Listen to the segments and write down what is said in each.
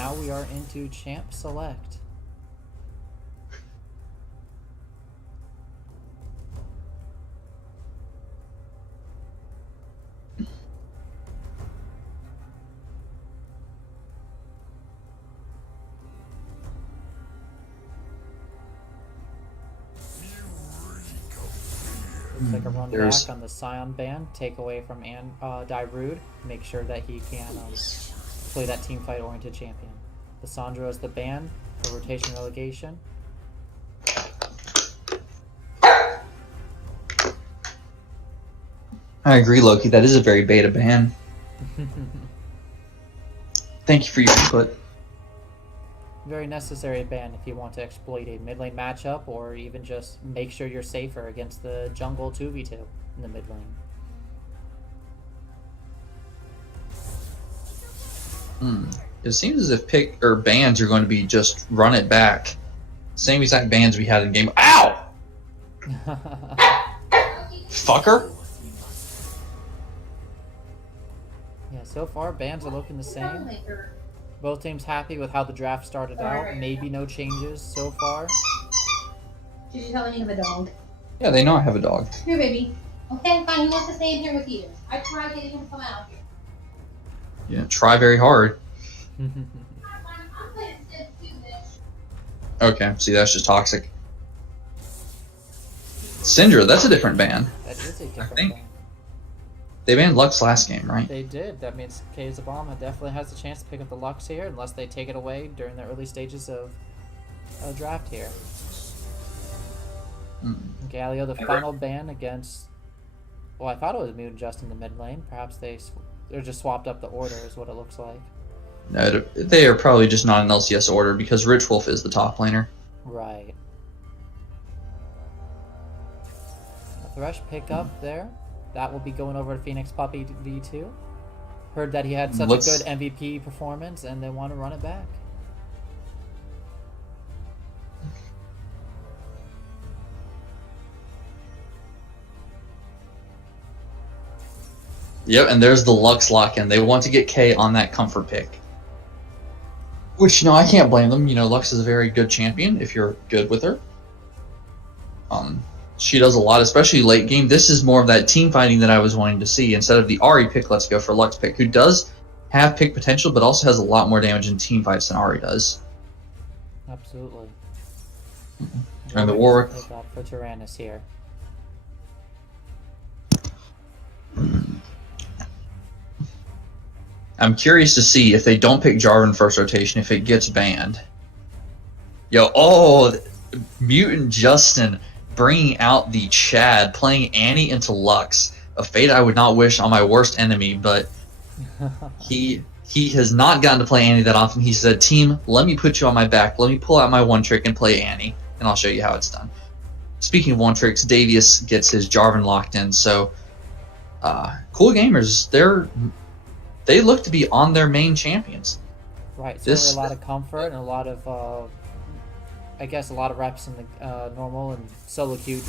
now we are into Champ Select. Looks like a run back on the Scion ban, take away from Dyrude, make sure that he can play that team fight oriented champion. Lissandra is the ban for rotation relegation. I agree, Loki. That is a very beta ban. Thank you for your input. Very necessary ban if you want to exploit a mid lane matchup, or even just make sure you're safer against the jungle 2v2 in the mid lane. It seems as if bans are going to be just run it back. Same exact bans we had in game. Ow! Fucker! Yeah, so far bans are looking the same. Both teams happy with how the draft started out. Maybe no changes so far. Did you tell him you have a dog? Yeah, they know I have a dog. Here, baby. Okay, fine. He wants to stay in here with you. I tried getting him to come out here. Yeah, try very hard. Okay, see, that's just toxic. Syndra, that's a different ban. That is a different think. ban. They banned Lux last game, right? They did. That means kayisdabomb definitely has a chance to pick up the Lux here, unless they take it away during the early stages of draft here. Galio, the final ban against... Well, I thought it was Mutant just in the mid lane. Perhaps they're just swapped up the order is what it looks like. No, they are probably just not in LCS order because Richwolf is the top laner. Right. A Thresh pick up there. That will be going over to Phoenix Puppy V2. Heard that he had such a good MVP performance and they want to run it back. Yep, and there's the Lux lock-in. They want to get K on that comfort pick. Which, I can't blame them. Lux is a very good champion if you're good with her. She does a lot, especially late game. This is more of that team fighting that I was wanting to see. Instead of the Ahri pick, let's go for Lux pick, who does have pick potential, but also has a lot more damage in team fights than Ahri does. Absolutely. And the Warwick for Taranis here. I'm curious to see if they don't pick Jarvan first rotation, if it gets banned. Mutant Justin bringing out the Chad, playing Annie into Lux. A fate I would not wish on my worst enemy, but he has not gotten to play Annie that often. He said, team, let me put you on my back. Let me pull out my one trick and play Annie, and I'll show you how it's done. Speaking of one tricks, Daviius gets his Jarvan locked in, so coolgamers, they look to be on their main champions. Right, so a lot of comfort and a lot of, I guess, a lot of reps in the normal and solo queue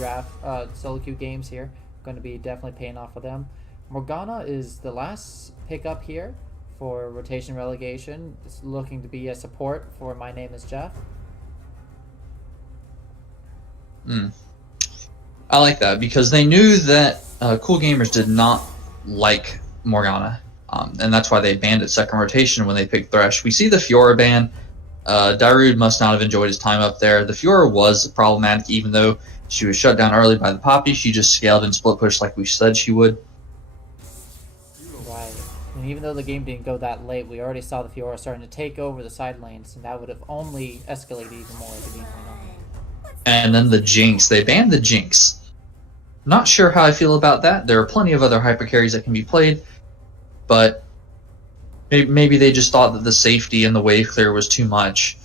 games here. Going to be definitely paying off for them. Morgana is the last pickup here for rotation relegation. It's looking to be a support for MyNamelsJeff. I like that because they knew that coolgamers did not like Morgana. And that's why they banned it second rotation when they picked Thresh. We see the Fiora ban. Dyrude must not have enjoyed his time up there. The Fiora was problematic, even though she was shut down early by the Poppy. She just scaled and split push like we said she would. Right. And even though the game didn't go that late, we already saw the Fiora starting to take over the side lanes, and that would have only escalated even more as the game went on. And then the Jinx. They banned the Jinx. Not sure how I feel about that. There are plenty of other hyper carries that can be played. But maybe they just thought that the safety and the wave clear was too much.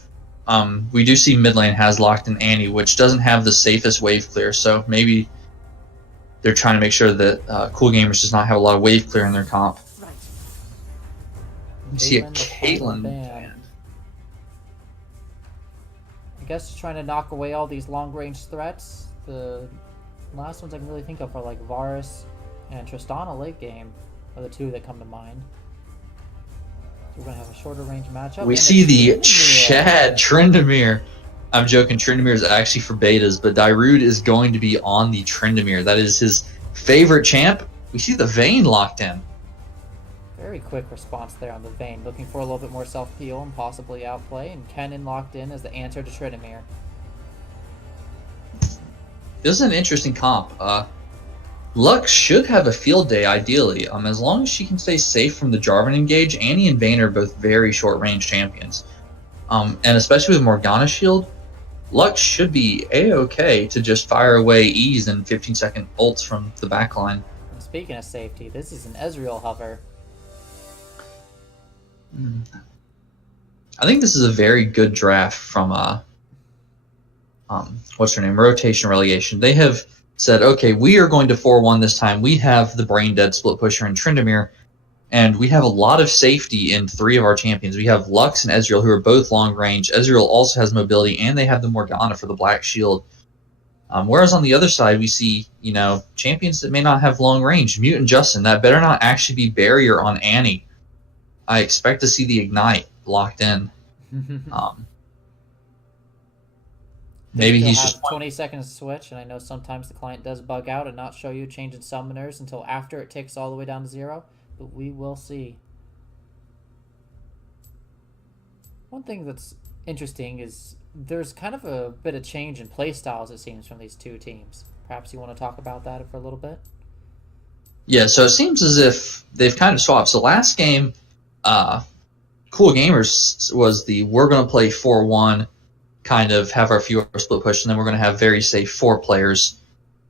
We do see mid lane has locked in Annie, which doesn't have the safest wave clear, so maybe they're trying to make sure that coolgamers does not have a lot of wave clear in their comp. Right. You see a Caitlyn ban. I guess just trying to knock away all these long-range threats. The last ones I can really think of are like Varus and Tristana late game are the two that come to mind. We're going to have a shorter range matchup. We and see the Tryndamere. Chad Tryndamere. I'm joking, Tryndamere is actually for betas, but Dyrude is going to be on the Tryndamere. That is his favorite champ. We see the Vayne locked in. Very quick response there on the Vayne, looking for a little bit more self-peel and possibly outplay, and Kennen locked in as the answer to Tryndamere. This is an interesting comp. Lux should have a field day, ideally. As long as she can stay safe from the Jarvan engage, Annie and Vayne are both very short-range champions. And especially with Morgana shield, Lux should be A-okay to just fire away E's and 15-second ults from the backline. And speaking of safety, this is an Ezreal hover. I think this is a very good draft from what's her name? Rotation Relegation. They have said, okay, we are going to 4-1 this time. We have the brain dead split pusher in Tryndamere, and we have a lot of safety in 3 of our champions. We have Lux and Ezreal, who are both long range. Ezreal also has mobility, and they have the Morgana for the black shield. Whereas on the other side, we see, champions that may not have long range. Mutant Justin, that better not actually be barrier on Annie. I expect to see the Ignite locked in. Maybe he's just 20 seconds to switch, and I know sometimes the client does bug out and not show you change in summoners until after it ticks all the way down to 0, but we will see. One thing that's interesting is there's kind of a bit of change in play styles, it seems, from these two teams. Perhaps you want to talk about that for a little bit? Yeah, so it seems as if they've kind of swapped. So last game, coolgamers was the we're going to play 4-1, kind of have our fewer split push, and then we're going to have very safe 4 players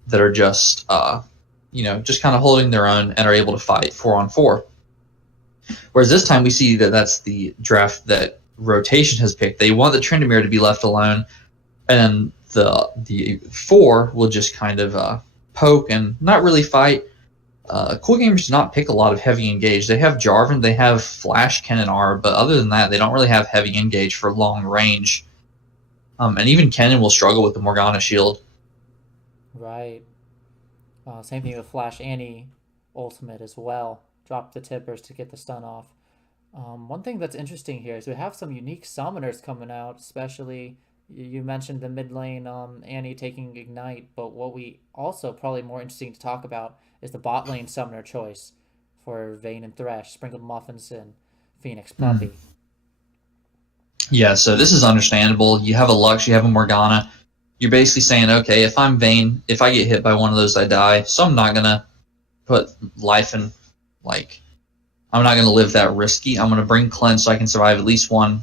that are just, just kind of holding their own and are able to fight 4-on-4. Whereas this time we see that that's the draft that Rotation has picked. They want the Tryndamere to be left alone, and the 4 will just kind of poke and not really fight. coolgamers do not pick a lot of heavy engage. They have Jarvan, they have Flash, Kennen R, but other than that, they don't really have heavy engage for long range. And even Kennen will struggle with the Morgana shield. Right. Same thing with Flash Annie ultimate as well. Drop the tippers to get the stun off. One thing that's interesting here is we have some unique summoners coming out, especially you mentioned the mid lane Annie taking Ignite, but what we also probably more interesting to talk about is the bot lane summoner choice for Vayne and Thresh, SprinkledMuffins and Phoenix Puppy. Yeah, so this is understandable. You have a Lux, you have a Morgana. You're basically saying, okay, if I'm Vayne, if I get hit by one of those, I die. So I'm not going to put life in, I'm not going to live that risky. I'm going to bring Cleanse so I can survive at least one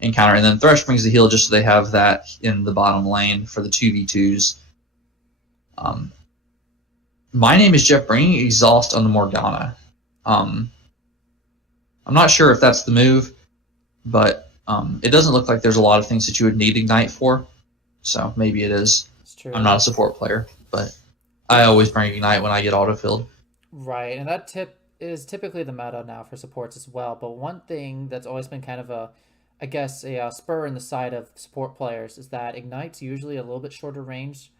encounter. And then Thresh brings the heal just so they have that in the bottom lane for the 2v2s. MyNamelsJeff bringing Exhaust on the Morgana. I'm not sure if that's the move, but it doesn't look like there's a lot of things that you would need Ignite for. So maybe it is. It's true. I'm not a support player, but I always bring Ignite when I get autofilled. Right, and that tip is typically the meta now for supports as well. But one thing that's always been kind of a spur in the side of support players is that Ignite's usually a little bit shorter range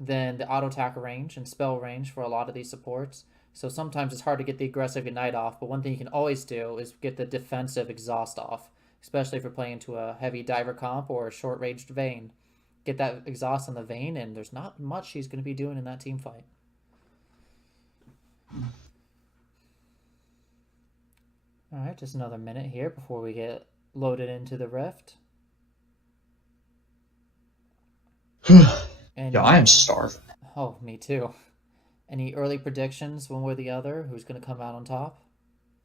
than the auto attack range and spell range for a lot of these supports. So sometimes it's hard to get the aggressive Ignite off, but one thing you can always do is get the defensive Exhaust off, especially if you're playing into a heavy diver comp or a short-ranged Vayne. Get that Exhaust on the Vayne, and there's not much she's going to be doing in that team fight. Alright, just another minute here before we get loaded into the Rift. And Yeah, I am starving. Oh, me too. Any early predictions, one way or the other? Who's going to come out on top?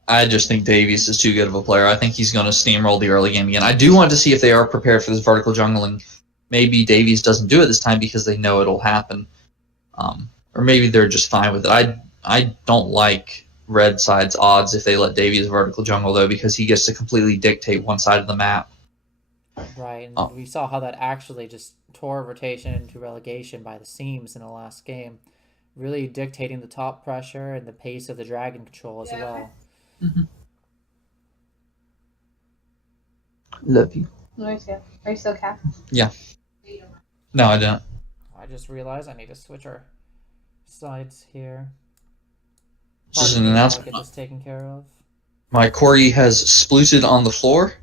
I just think Daviius is too good of a player. I think he's going to steamroll the early game again. I do want to see if they are prepared for this vertical jungling. Maybe Daviius doesn't do it this time because they know it'll happen. Or maybe they're just fine with it. I don't like red side's odds if they let Daviius vertical jungle, though, because he gets to completely dictate one side of the map. Right, and we saw how that actually just tore rotation into relegation by the seams in the last game, really dictating the top pressure and the pace of the dragon control as well. Mm-hmm. Love you. Are you still Cap? Yeah. No, I don't. I just realized I need to switch our sides here. This is an announcement. Get this taken care of. My Corey has splooted on the floor.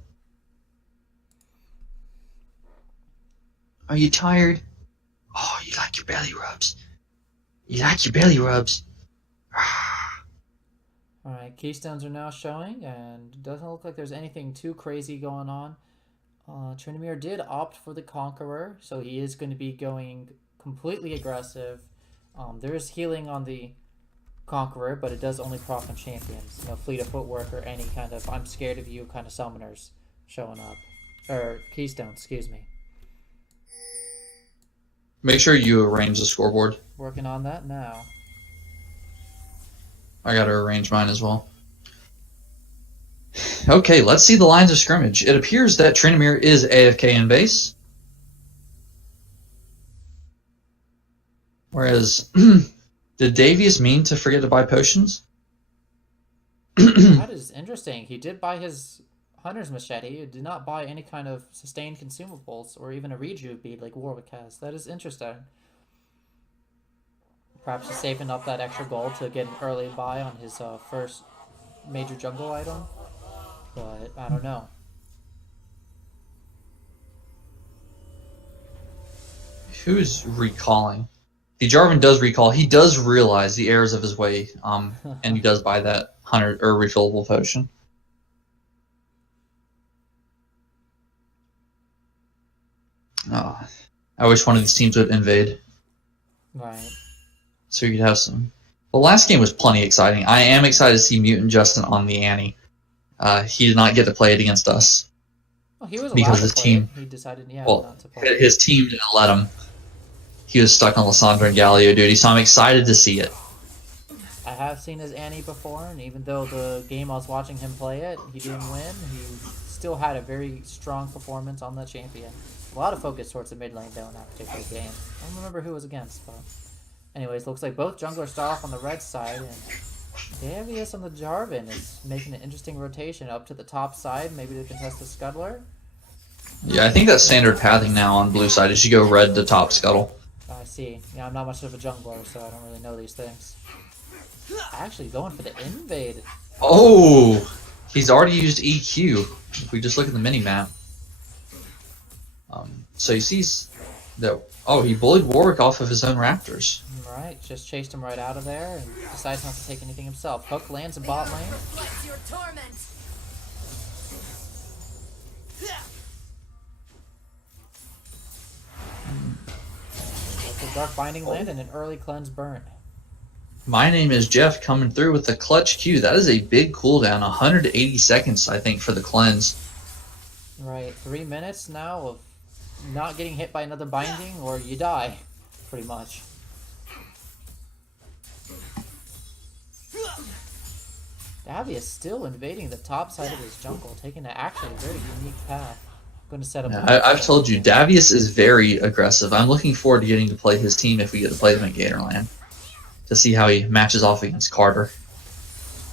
Are you tired? Oh, you like your belly rubs. You like your belly rubs. Alright, keystones are now showing, and it doesn't look like there's anything too crazy going on. Tryndamere did opt for the Conqueror, so he is going to be going completely aggressive. There is healing on the Conqueror, but it does only proc on champions. No Fleet of Footwork or any kind of I'm scared of you kind of summoners showing up. Or keystones, excuse me. Make sure you arrange the scoreboard. Working on that now. I gotta arrange mine as well. Okay, let's see the lines of scrimmage. It appears that Tryndamere is AFK in base. Whereas, did Daviius mean to forget to buy potions? That is interesting. He did buy his Hunter's Machete. He did not buy any kind of sustained consumables or even a rejuve bead like Warwick has. That is interesting. Perhaps he's saving up that extra gold to get an early buy on his first major jungle item. But I don't know. Who's recalling? The Jarvan does recall. He does realize the errors of his way, and he does buy that hunter or refillable potion. Oh, I wish one of these teams would invade. Right. So you could have some. The last game was plenty exciting. I am excited to see Mutant Justin on the Annie. He did not get to play it against us. Well, he was because allowed his to play team. it. He decided, yeah, Well, not to play. his team didn't let him. He was stuck on Lissandra and Galio duty, so I'm excited to see it. I have seen his Annie before, and even though the game I was watching him play it, he didn't win. He still had a very strong performance on the champion. A lot of focus towards the mid lane though in that particular game. I don't remember who it was against, but anyways, looks like both junglers start off on the red side, and Daviius on the Jarvan is making an interesting rotation up to the top side, maybe to contest the Scuttler. Yeah, I think that's standard pathing now on blue side is you go red to top scuttle. I see. Yeah, I'm not much of a jungler, so I don't really know these things. Actually going for the invade. Oh! He's already used EQ. If we just look at the mini-map. So he sees that... Oh, he bullied Warwick off of his own raptors. Right, just chased him right out of there and decides not to take anything himself. Hook lands in bot lane. Your torment. The Dark Binding land and an early cleanse burn. MyNamelsJeff coming through with the clutch Q. That is a big cooldown. 180 seconds, I think, for the cleanse. Right, 3 minutes now of not getting hit by another binding or you die, pretty much. Daviius still invading the top side of his jungle, taking an actually very unique path. Going to set up. Yeah, I've told you, Daviius is very aggressive. I'm looking forward to getting to play his team if we get to play them at Gatorland. To see how he matches off against Carter.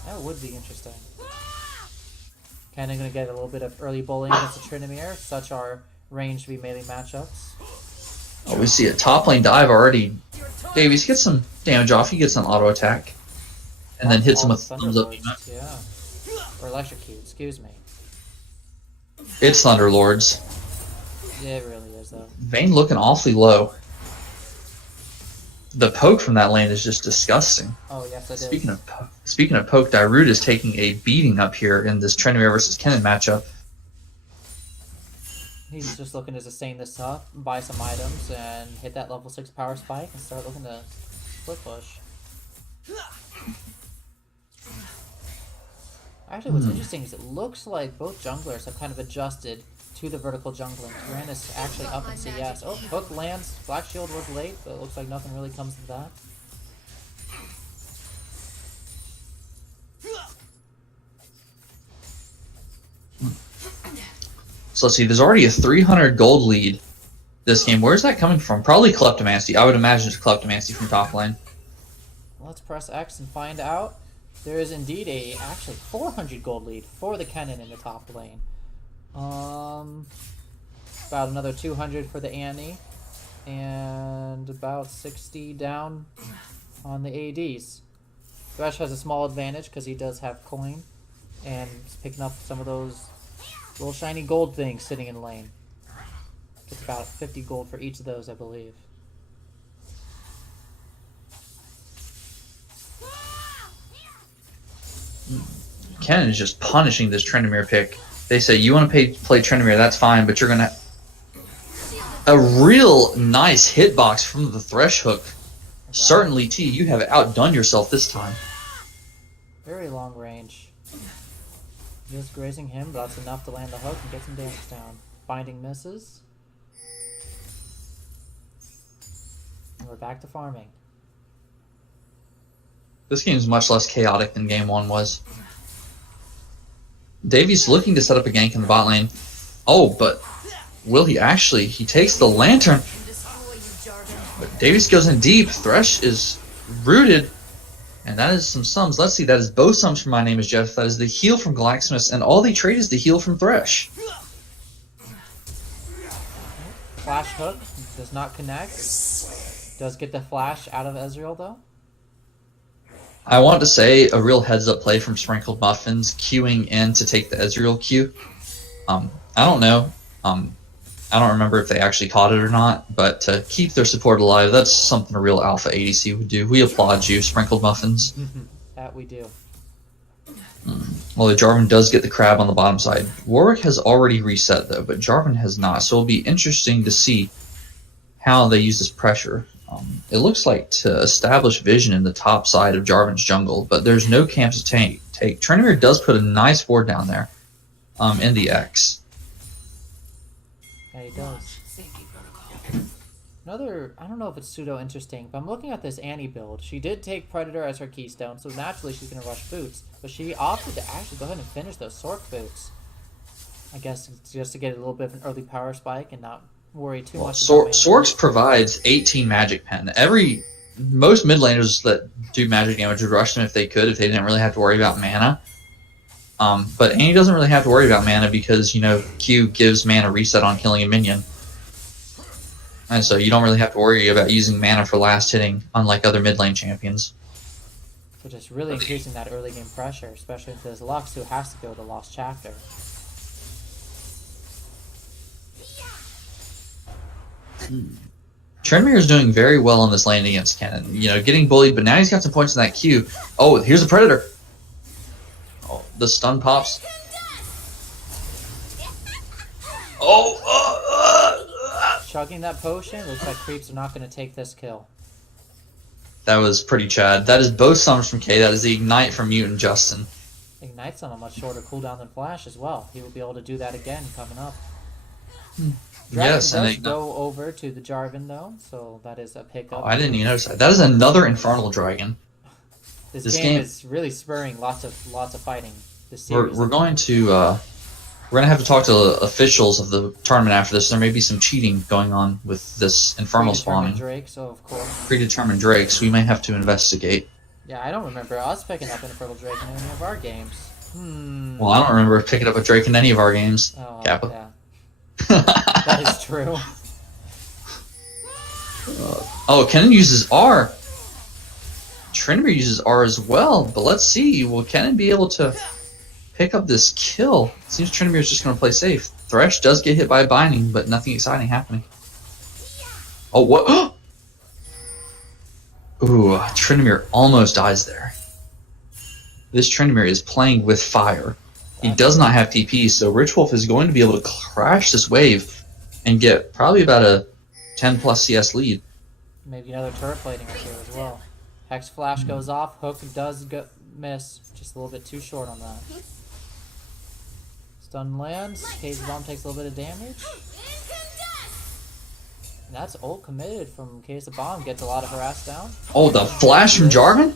That would be interesting. Kind of going to get a little bit of early bowling against the Tryndamere. Such are ranged to be melee matchups. Oh, we see a top lane dive already. Daviius gets some damage off. He gets an auto attack. And then hits him with thumbs up. Yeah. Or electrocute, excuse me. It's Thunderlords. Yeah, it really is, though. Vayne looking awfully low. The poke from that lane is just disgusting. Oh, yes, it is. Speaking of poke, Dyrude is taking a beating up here in this Tryndamere versus Kennen matchup. He's just looking to sustain this up, buy some items, and hit that level 6 power spike and start looking to split push. Actually, what's interesting is it looks like both junglers have kind of adjusted to the vertical jungling. Taranis actually up in CS. Oh, hook lands. Black Shield was late, but it looks like nothing really comes of that. So let's see, there's already a 300 gold lead this game. Where's that coming from? Probably Kleptomancy. I would imagine it's Kleptomancy from top lane. Let's press X and find out. There is indeed a actually 400 gold lead for the Kennen in the top lane. About another 200 for the Annie, and about 60 down on the ADs. Thresh has a small advantage because he does have coin. And he's picking up some of those little shiny gold things sitting in lane. Gets about 50 gold for each of those, I believe. Kennen is just punishing this Tryndamere pick. They say, you want to play Tryndamere, that's fine, but you're going to... A real nice hitbox from the Thresh hook. Wow. Certainly, T, you have outdone yourself this time. Very long range. Just grazing him, but that's enough to land the hook and get some damage down. Binding misses. And we're back to farming. This game is much less chaotic than game 1 was. Daviius looking to set up a gank in the bot lane. Oh, but will he actually? He takes the lantern. But Daviius goes in deep. Thresh is rooted. And that is some sums. Let's see, that is both sums from MyNamelsJeff. That is the heal from Galaxemis. And all they trade is the heal from Thresh. Flash hook does not connect. Does get the flash out of Ezreal, though. I want to say a real heads-up play from SprinkledMuffins, queuing in to take the Ezreal queue. I don't know. I don't remember if they actually caught it or not, but to keep their support alive, that's something a real alpha ADC would do. We applaud you, SprinkledMuffins. That we do. Well, the Jarvan does get the crab on the bottom side. Warwick has already reset, though, but Jarvan has not, so it'll be interesting to see how they use this pressure. It looks like to establish vision in the top side of Jarvan's jungle, but there's no camp to take. Tryndamere does put a nice ward down there in the X. Yeah, he does. Another, I don't know if it's pseudo interesting, but I'm looking at this Annie build. She did take Predator as her keystone, so naturally she's going to rush boots, but she opted to actually go ahead and finish those Sork boots. I guess just to get a little bit of an early power spike and not worry too much. Sorks provides 18 magic pen. Most mid laners that do magic damage would rush them if they could, if they didn't really have to worry about mana. But Annie doesn't really have to worry about mana because, you know, Q gives mana reset on killing a minion. And so you don't really have to worry about using mana for last hitting, unlike other mid lane champions. So just really increasing that early game pressure, especially if there's Lux who has to go to Lost Chapter. Tryndamere is doing very well on this lane against Kennen. You know, getting bullied, but now he's got some points in that Q. Oh, here's a Predator. Oh, the stun pops. Chugging that potion, looks like creeps are not going to take this kill. That was pretty Chad. That is both summons from K. That is the Ignite from Mutant Justin. Ignite's on a much shorter cooldown than Flash as well. He will be able to do that again coming up. Dragon Yes, and does go over to the Jarvan though, so that is a pickup. Oh, I didn't even notice that. That is another Infernal Dragon. This game is really spurring lots of fighting. This series. We're going to have to talk to the officials of the tournament after this. There may be some cheating going on with this Infernal spawning. Drake, so of course. Predetermined Drakes. We may have to investigate. Yeah, I don't remember us picking up Infernal Drake in any of our games. Well, I don't remember picking up a Drake in any of our games. Oh, Kappa. Yeah. That is true. Oh, Kennen uses R. Tryndamere uses R as well, but let's see. Will Kennen be able to pick up this kill? It seems Tryndamere is just going to play safe. Thresh does get hit by binding, but nothing exciting happening. Oh, what? Ooh, Tryndamere almost dies there. This Tryndamere is playing with fire. He does not have TP, so Richwolf is going to be able to crash this wave and get probably about a 10 plus CS lead. Maybe another turret plating or two as well. Hex Flash goes off, Hook does miss, just a little bit too short on that. Stun lands, kayisdabomb takes a little bit of damage. And that's ult committed from kayisdabomb, gets a lot of harass down. Oh, the flash from Jarvan?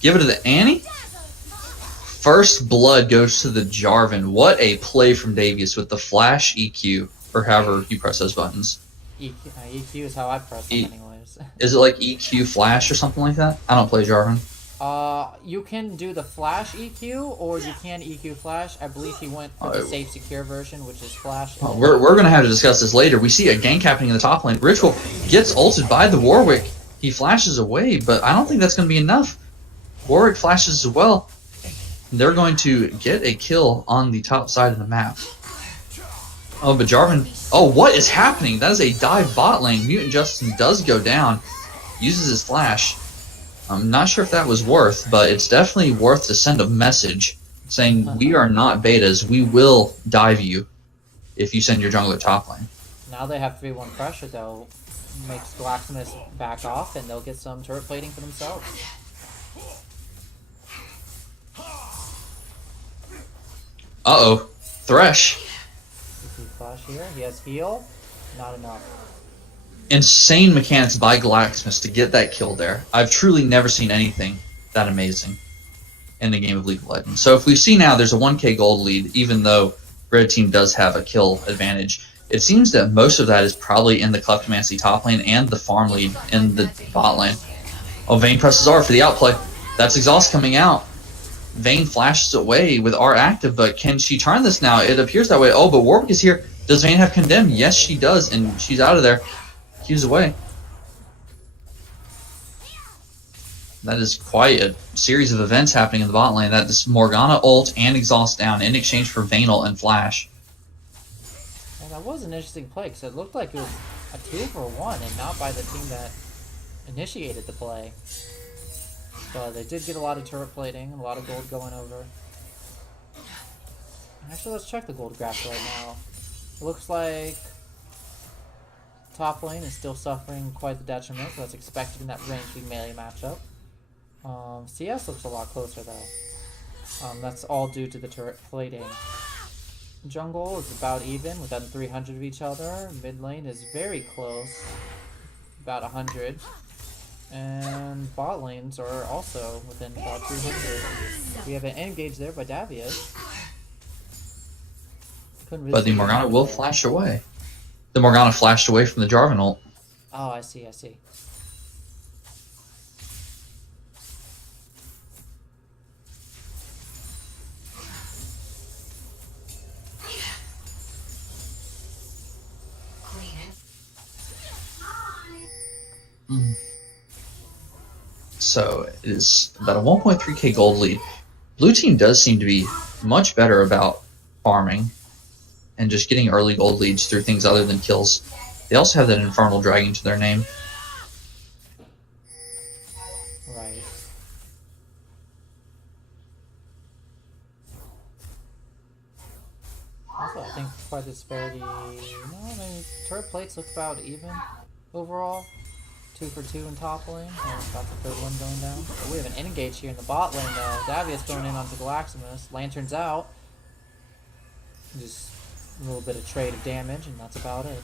Give it to the Annie? First blood goes to the Jarvan. What a play from Daviius with the flash EQ, or however you press those buttons. EQ is how I press them anyways. Is it like EQ flash or something like that? I don't play Jarvan. You can do the flash EQ, or you can EQ flash. I believe he went for the safe secure version, which is flash. Oh, we're going to have to discuss this later. We see a gank happening in the top lane. Richwolf gets ulted by the Warwick. He flashes away, but I don't think that's going to be enough. Warwick flashes as well. they're going to get a kill on the top side of the map. Oh, but Jarvan... Oh, what is happening? That is a dive bot lane. Mutant Justin does go down. Uses his flash. I'm not sure if that was worth, but it's definitely worth to send a message saying, we are not betas. We will dive you if you send your jungler top lane. Now they have 3-1 pressure, though. Makes Galaxemis back off, and they'll get some turret plating for themselves. Uh-oh. Thresh. Flash here. He has heal. Not enough. Insane mechanics by Galaxemis to get that kill there. I've truly never seen anything that amazing in the game of League of Legends. So if we see now there's a 1k gold lead, even though Red Team does have a kill advantage, it seems that most of that is probably in the Kleptomancy top lane and the farm lead in the bot lane. Oh, Vayne presses R for the outplay. That's exhaust coming out. Vayne flashes away with R active, but can she turn this now? It appears that way. Oh, but Warwick is here. Does Vayne have Condemn? Yes, she does, and she's out of there. Q's away. That is quite a series of events happening in the bot lane. That is Morgana ult and exhaust down in exchange for Vayne ult and flash. And that was an interesting play, because it looked like it was a 2-for-1 and not by the team that initiated the play. But they did get a lot of turret plating, a lot of gold going over. Actually, let's check the gold graph right now. It looks like top lane is still suffering quite the detriment. That's expected in that range melee matchup. CS looks a lot closer though. That's all due to the turret plating. Jungle is about even, within 300 of each other. Mid lane is very close, about 100. And bot lanes are also within about 200. We have an engage there by Daviius. Really, but the Morgana will flash away. The Morgana flashed away from the Jarvan ult. Oh, I see, I see. So it is about a 1.3k gold lead. Blue team does seem to be much better about farming and just getting early gold leads through things other than kills. They also have that Infernal Dragon to their name. Right. Also, I think quite the disparity. No, I mean, turret plates look about even overall. 2 for 2 in top lane, and about the third one going down. But we have an engage here in the bot lane though. Daviius going in onto Galaxemis. Lantern's out. Just a little bit of trade of damage, and that's about it.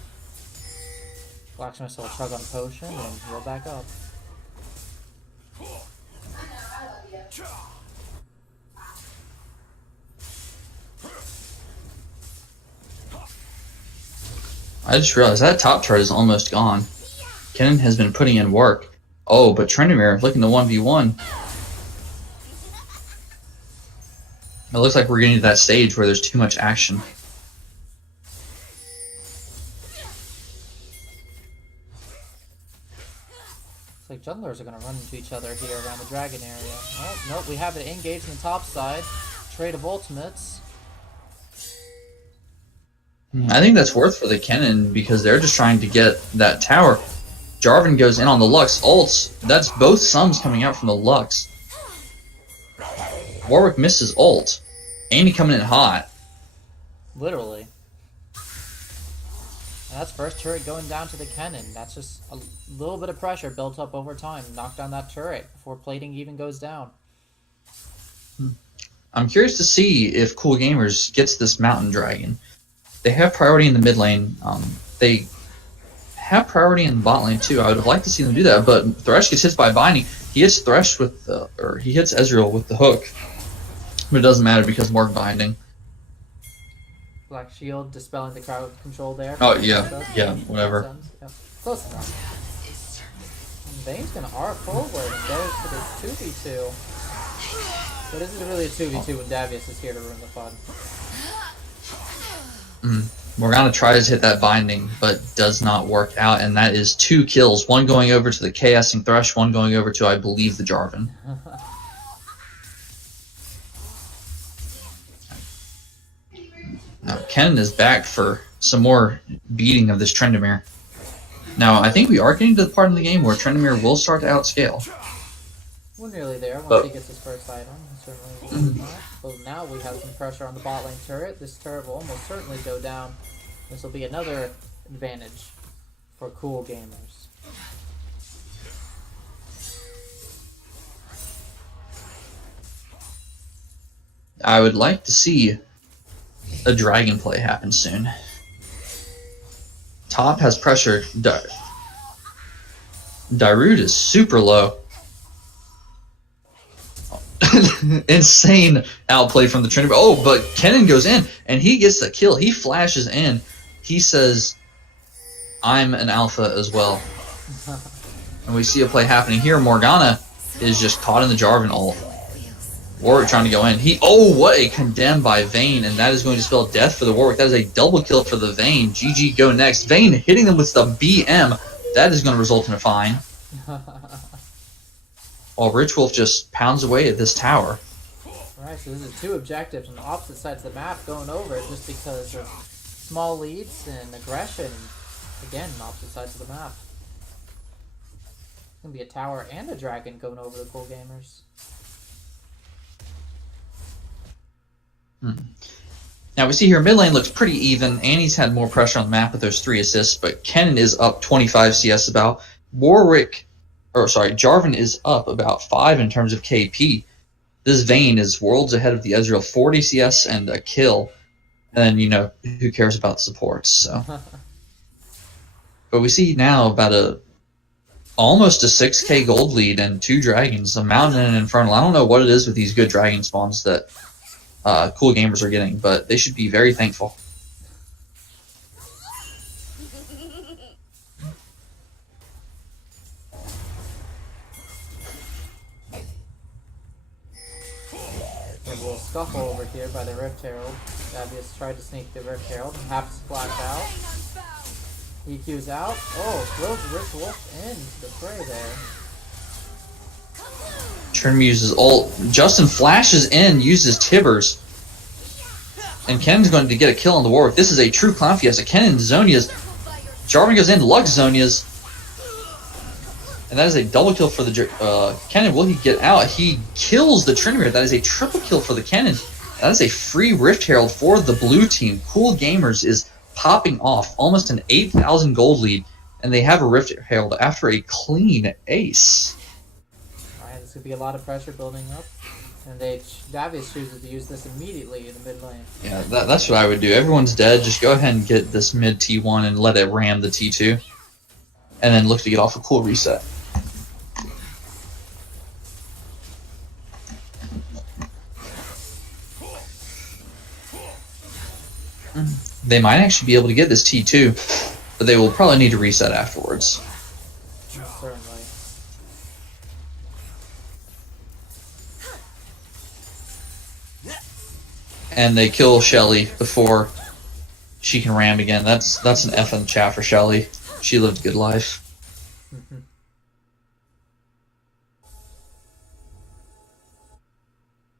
Galaxemis will chug on potion and heal back up. I just realized that top turret is almost gone. Kennen has been putting in work. Oh, but Tryndamere looking to 1v1. It looks like we're getting to that stage where there's too much action. Looks like junglers are going to run into each other here around the dragon area. Oh, nope, we have it engaged on the top side. Trade of ultimates. I think that's worth for the Kennen because they're just trying to get that tower. Jarvan goes in on the Lux ults. That's both sums coming out from the Lux. Warwick misses ult. Andy coming in hot. Literally. And that's first turret going down to the Kennen. That's just a little bit of pressure built up over time. Knock down that turret before plating even goes down. I'm curious to see if coolgamers gets this Mountain Dragon. They have priority in the mid lane. They have priority in the bot lane too. I would have liked to see them do that, but Thresh gets hit by binding. He hits Thresh with the, or he hits Ezreal with the hook, but it doesn't matter because more binding. Black Shield dispelling the crowd control there. Oh yeah, yeah, whatever. Yep. Close enough. And Vayne's gonna arc forward and goes for the 2v2. But this is really a 2v2 when Daviius is here to ruin the fun. Morgana tries to hit that binding, but does not work out, and that is 2 kills. One going over to the KSing Thresh, one going over to, I believe, the Jarvan. Now, Kennen is back for some more beating of this Tryndamere. Now, I think we are getting to the part of the game where Tryndamere will start to outscale. We're nearly there once he gets his first item. Certainly not. But now we have some pressure on the bot lane turret. This turret will almost certainly go down. This will be another advantage for coolgamers. I would like to see a dragon play happen soon. Top has pressure. Dyrude is super low. Insane outplay from the Tryndamere. Oh, but Kennen goes in, and he gets the kill. He flashes in. He says, I'm an alpha as well. And we see a play happening here. Morgana is just caught in the Jarvan ult. Warwick trying to go in. Oh, what a condemn by Vayne, and that is going to spell death for the Warwick. That is a double kill for the Vayne. GG, go next. Vayne hitting them with the BM. That is going to result in a fine. While Richwolf just pounds away at this tower. Alright, so this is two objectives on the opposite sides of the map going over just because of small leads and aggression. Again, on opposite sides of the map. It's going to be a tower and a dragon going over the coolgamers. Now we see here mid lane looks pretty even. Annie's had more pressure on the map with those 3 assists, but Kennen is up 25 CS about. Jarvan is up about 5 in terms of KP. This Vayne is worlds ahead of the Ezreal, 40 CS and a kill. And then, you know, who cares about the supports, so. But we see now about almost a 6k gold lead and 2 dragons, a Mountain and an Infernal. I don't know what it is with these good dragon spawns that cool gamers are getting, but they should be very thankful. A little scuffle over here by the Rift Herald. Daviius tried to sneak the Rift Herald and happens to splash out. EQ's out. Oh, throws Richwolf into the fray there. Tryndamere uses ult. Justin flashes in, uses Tibbers. And Kennen's going to get a kill on the Warwick. This is a true clown fiesta. Kennen Zonias. Jarvan goes in, Lux Zonias. And that is a double kill for the Kennen. Will he get out? He kills the Tryndamere. That is a triple kill for the Kennen. That is a free Rift Herald for the blue team. Cool Gamers is popping off almost an 8,000 gold lead. And they have a Rift Herald after a clean ace. There's going to be a lot of pressure building up, and Daviius chooses to use this immediately in the mid lane. Yeah, that's what I would do. Everyone's dead. Just go ahead and get this mid T1 and let it ram the T2. And then look to get off a cool reset. They might actually be able to get this T2, but they will probably need to reset afterwards. Certainly. And they kill Shelly before she can ram again. That's an F in the chat for Shelly. She lived a good life.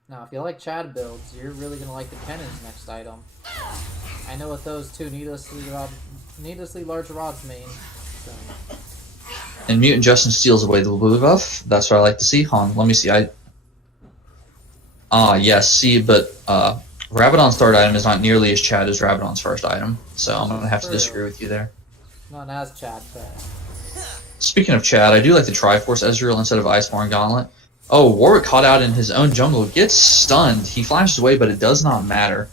Now, if you like Chad builds, you're really going to like the Kennen's next item. I know what those two needlessly large rods mean. So. And Mutant Justin steals away the blue buff. That's what I like to see. Hold on, let me see. Yes, see, but Rabadon's third item is not nearly as Chad as Rabadon's first item, so I'm going to have to disagree with you there. Not as Chad, but... Speaking of Chad, I do like the Triforce Ezreal instead of Iceborne Gauntlet. Oh, Warwick caught out in his own jungle, gets stunned. He flashes away, but it does not matter.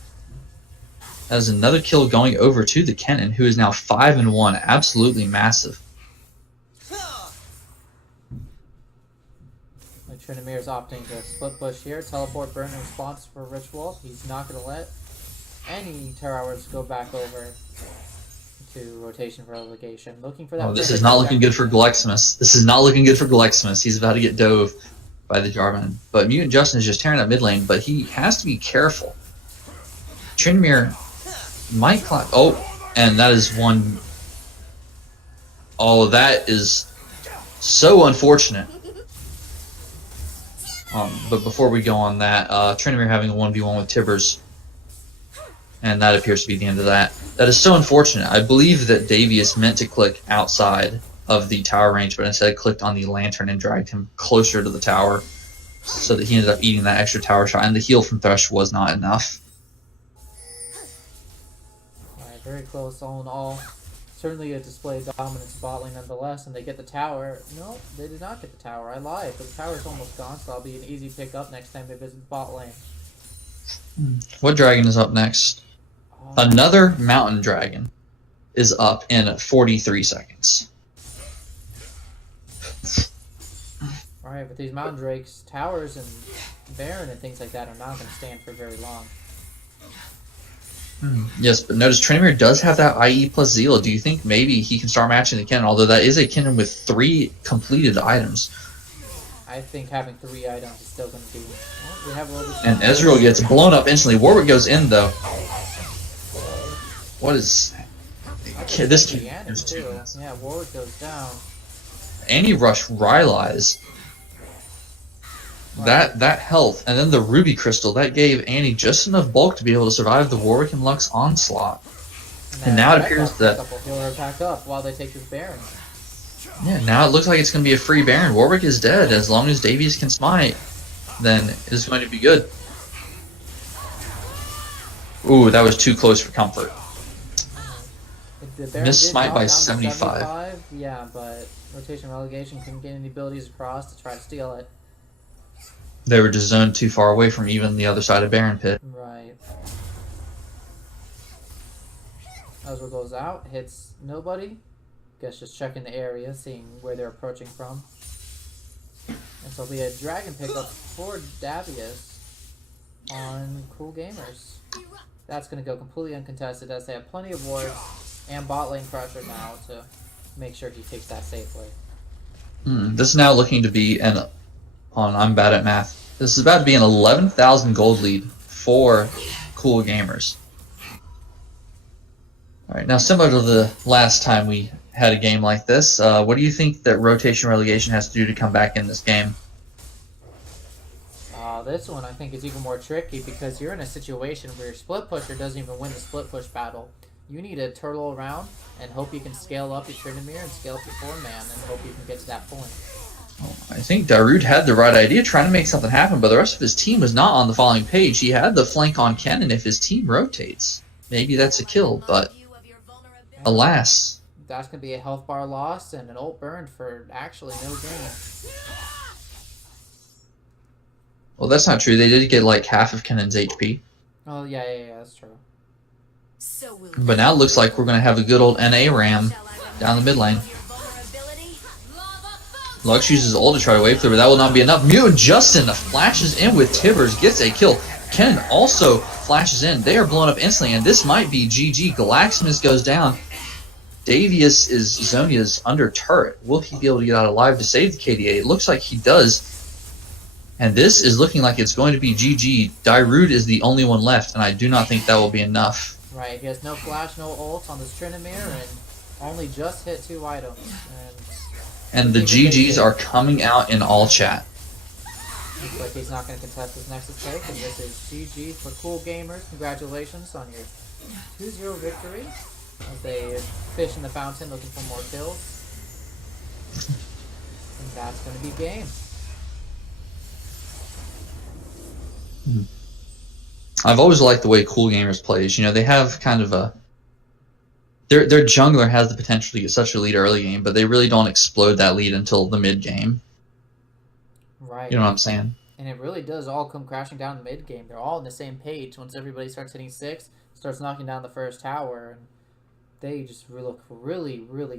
That is another kill going over to the Kennen, who is now 5-1. Absolutely massive. Tryndamere is opting to split push here. Teleport burn in response for Richwolf. He's not going to let any Terra Hours go back over to rotation for relegation. Looking for that. Oh, this is not looking good for Galaxemis. This is not looking good for Galaxemis. He's about to get dove by the Jarvan. But Mutant Justin is just tearing up mid lane, but he has to be careful. Tryndamere might climb. Oh, and that is one. Oh, that is so unfortunate. But before we go on that, Tryndamere having a 1v1 with Tibbers. And that appears to be the end of that. That is so unfortunate. I believe that Daviius meant to click outside of the tower range, but instead clicked on the lantern and dragged him closer to the tower, so that he ended up eating that extra tower shot, and the heal from Thresh was not enough. Alright, very close all in all. Certainly a display of dominance bot lane nonetheless, and they get the tower. No, they did not get the tower. I lied, but the tower's almost gone, so that'll be an easy pickup next time they visit bot lane. What dragon is up next? Another mountain dragon is up in 43 seconds. Alright, but these mountain drakes, towers and Baron and things like that are not going to stand for very long. Yes, but notice Tryndamere does have that IE plus Zeal. Do you think maybe he can start matching the Kennen? Although that is a Kennen with 3 completed items. I think having 3 items is still going to do. Well, we have a little bit. And Ezreal gets blown up instantly. Warwick goes in though. What is this? Yeah, Warwick goes down. Any rush Rylai's. That health, and then the Ruby Crystal, that gave Annie just enough bulk to be able to survive the Warwick and Lux onslaught. And now it appears that he'll her back up while they take this Baron. Yeah, now it looks like it's going to be a free Baron. Warwick is dead. As long as Daviius can smite, then it's going to be good. Ooh, that was too close for comfort. Missed smite by 75. Yeah, but rotation relegation couldn't get any abilities across to try to steal it. They were just zoned too far away from even the other side of Baron Pit. Right. Ezreal goes out, hits nobody. Guess just checking the area, seeing where they're approaching from. And so it'll be a dragon pickup for Daviius on coolgamers. That's going to go completely uncontested as they have plenty of wards and bot lane pressure now to make sure he takes that safely. This is now looking to be I'm bad at math. This is about to be an 11,000 gold lead for coolgamers. Alright, now similar to the last time we had a game like this, what do you think that rotation relegation has to do to come back in this game? This one I think is even more tricky because you're in a situation where your split pusher doesn't even win the split push battle. You need to turtle around and hope you can scale up your Tryndamere and scale up your 4-man and hope you can get to that point. I think Dyrude had the right idea trying to make something happen, but the rest of his team was not on the following page. He had the flank on Kennen if his team rotates. Maybe that's a kill, but alas. That's going to be a health bar loss and an ult burned for actually no gain. Well, that's not true. They did get like half of Kennen's HP. Oh, yeah, that's true. But now it looks like we're going to have a good old NA ram down the mid lane. Lux uses ult to try to wave clear, but that will not be enough. Mutant Justin flashes in with Tibbers, gets a kill. Kennen also flashes in. They are blown up instantly, and this might be GG. Galaxemis goes down. Daviius is Zhonya's under turret. Will he be able to get out alive to save the KDA? It looks like he does. And this is looking like it's going to be GG. Dyrude is the only one left, and I do not think that will be enough. Right, he has no flash, no ult on this Tryndamere, and only just hit 2 items. And the GGs are coming out in all chat. Looks like he's not going to contest his Nexus take, and this is GG for coolgamers. Congratulations on your 2-0 victory as they fish in the fountain looking for more kills. And that's going to be game. I've always liked the way coolgamers plays. You know, they have kind of a... Their jungler has the potential to get such a lead early game, but they really don't explode that lead until the mid game. Right. You know what I'm saying? And it really does all come crashing down in the mid game. They're all on the same page. Once everybody starts hitting 6, starts knocking down the first tower, and they just look really, really